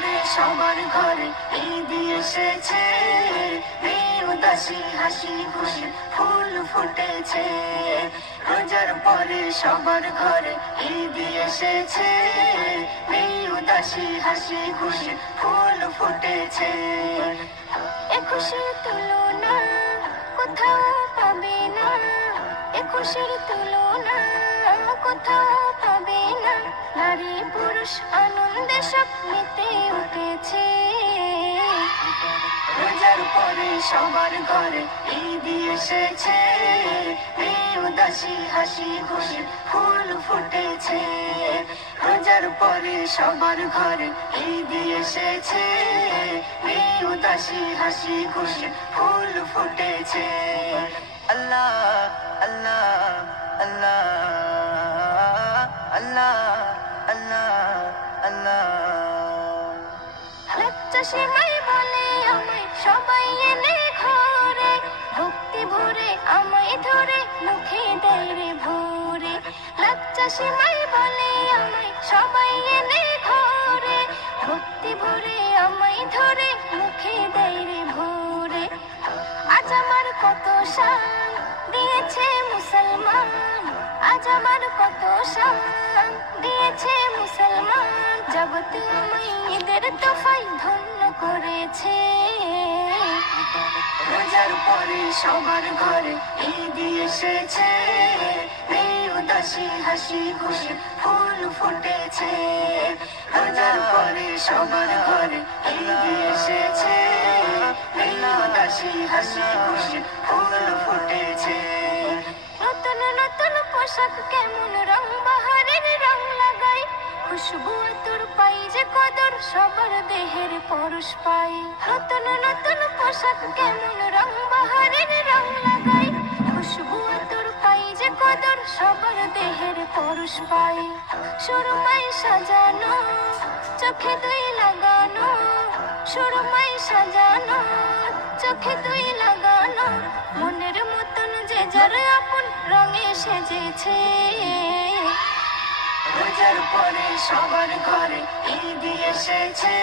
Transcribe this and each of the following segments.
পরে সবার ঘরে ঈদ এসেছে, এই উদাসী হাসি খুশি ফুল ফুটেছে। রোজার পরে সবার ঘরে ঈদ এসেছে, এই উদাসী হাসি খুশি ফুল ফুটেছে। এ খুশির তুলনা কোথাও পাবে না, এ খুশির তুলনা কোথাও পাবে না। নারী পুরুষ আনন্দে সব মেতে উঠেছে। রোজার পরে সবার ঘরে ঈদ এসেছে, এই উদাসী হাসি খুশি ফুল ফুটেছে। রোজার পরে সবার ঘরে ঈদ এসেছে, এই উদাসী হাসি খুশি ফুল ফুটেছে। আল্লাহ আল্লাহ আল্লাহ আল্লাহ আল্লাহ আল্লাহ। লজ্জা সীমাই বলে আমায় সবাই এনে ঘরে, ভক্তি ভরে আমায় ধরে মুখে দেয় রে ভরে। লজ্জা সীমাই বলে আমায় সবাই এনে ঘরে, ভক্তি ভরে আমায় ধরে মুখে দেয় রে ভরে। আজ আমার কত শান দিয়েছে মুসলমান, আজ আমার কত শান দিয়েছে মুসলমান। জগৎ আমায় ঈদের তোফায় ধন্য করেছে। রোজার পরে সবার ঘরে ঈদ এসেছে, এই উদাসী হাসি খুশি ফুল ফুটেছে। রোজার পরে সবার ঘরে ঈদ এসেছে, এই উদাসী হাসি খুশি ফুল ফুটেছে। নতুন নতুন পোশাক কেমন রং বাহারের রং লাগাই, খুশবু তোর পাই যে কদর সবার দেহের পরশ পাই। নতুন নতুন পোশাক কেমন রং বাহারের রং লাগাই, খুশবু তোর পাই যে কদর সবার দেহের পরশ পাই। সুরমাই সাজানো চোখে দুই লাগানো, সুরমাই সাজানো চোখে দুই লাগানো। মনের মতন যে যার আপন রঙে সেজেছে। রোজার পরে সবার ঘরে ঈদ এসেছে,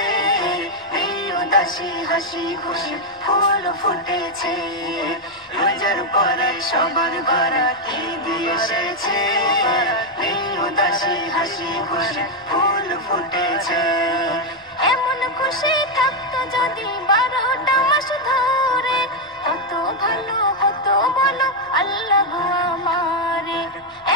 এই উদাসী হাসি খুশি ফুল ফুটেছে। রোজার পরে সবার ঘরে ঈদ এসেছে, এই উদাসী হাসি খুশি ফুল ফুটেছে। এমন খুশি থাকতো যদি 12টা মাস ধরে, কত ভালো হতো বলো আল্লাহ গো আমারে।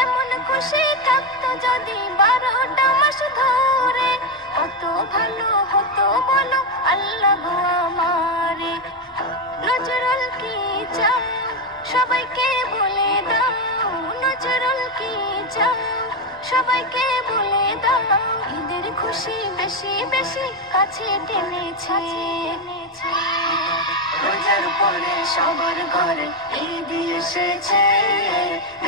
এমন খুশি থাকতো যদি 12টা মাস ধরে, কত ভালো হতো বলো আল্লাহ গো আমারে। নজরুল কি চাও সবাইকে বলে দাও, নজরুল কি চাও সবাইকে বলে দাও। ঈদের খুশি বেশি বেশি কাছে টেনেছে। রোজার পরে সবার ঘরে ঈদ এসেছে,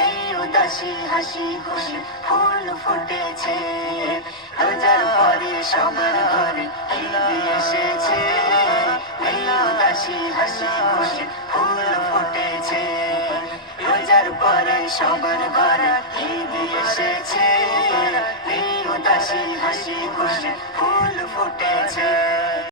এই উদাসী হাসি খুশি ফুল ফুটেছে। রোজার পরে সবার ঘরে ঈদ এসেছে, এই উদাসী হাসি খুশি ফুল ফুটেছে। রোজার পরে সবার ঘরে ঈদ এসেছে, এই উদাসী হাসি খুশি ফুল ফুটেছে।